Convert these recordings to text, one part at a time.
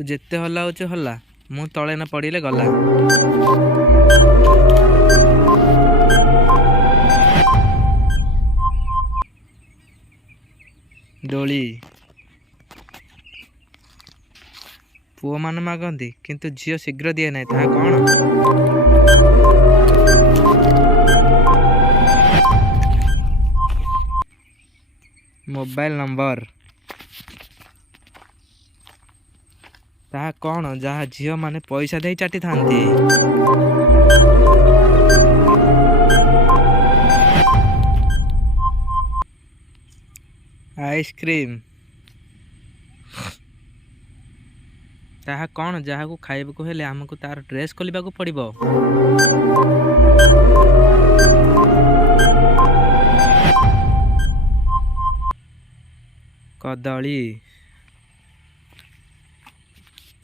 ତୁ ଯେତେ ହଲାଉଛୁ ହଲା, ମୁଁ ତଳେ ନ ପଡ଼ିଲେ ଗଲା। ଦୋଳି ପୁଅମାନେ ମାଗନ୍ତି କିନ୍ତୁ ଝିଅ ଶୀଘ୍ର ଦିଏ ନାହିଁ, ତାହା କ'ଣ? ମୋବାଇଲ ନମ୍ବର ତାହା କ'ଣ ଯାହା ଝିଅମାନେ ପଇସା ଦେଇ ଚାଟିଥାନ୍ତି? ଆଇସ୍କ୍ରିମ୍ ତାହା କ'ଣ ଯାହାକୁ ଖାଇବାକୁ ହେଲେ ଆମକୁ ତାର ଡ୍ରେସ୍ ଖୋଲିବାକୁ ପଡ଼ିବ? କଦଳୀ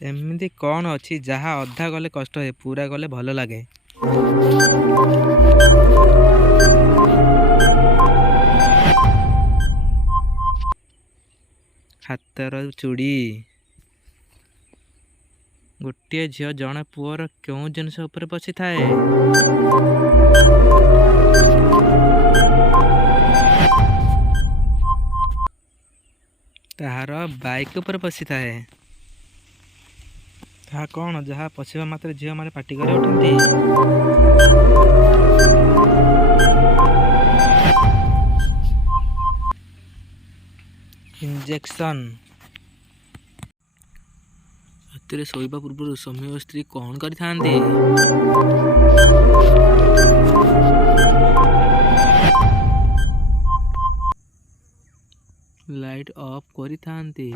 ଏମିତି କ'ଣ ଅଛି ଯାହା ଅଧା ଗଲେ କଷ୍ଟ ହୁଏ, ପୁରା ଗଲେ ଭଲ ଲାଗେ? ହାତର ଚୁଡ଼ି। ଗୋଟିଏ ଝିଅ ଜଣେ ପୁଅର କେଉଁ ଜିନିଷ ଉପରେ ବସିଥାଏ? ତାହାର ବାଇକ୍ ଉପରେ ବସିଥାଏ। ତାହା କ'ଣ ଯାହା ପଶିବା ମାତ୍ରେ ଝିଅମାନେ ପାଟି କରି ଉଠନ୍ତି? ଇଞ୍ଜେକ୍ସନ୍। ରାତିରେ ଶୋଇବା ପୂର୍ବରୁ ସ୍ୱାମୀ ଓ ସ୍ତ୍ରୀ କ'ଣ କରିଥାନ୍ତି? ଲାଇଟ୍ ଅଫ୍ କରିଥାନ୍ତି।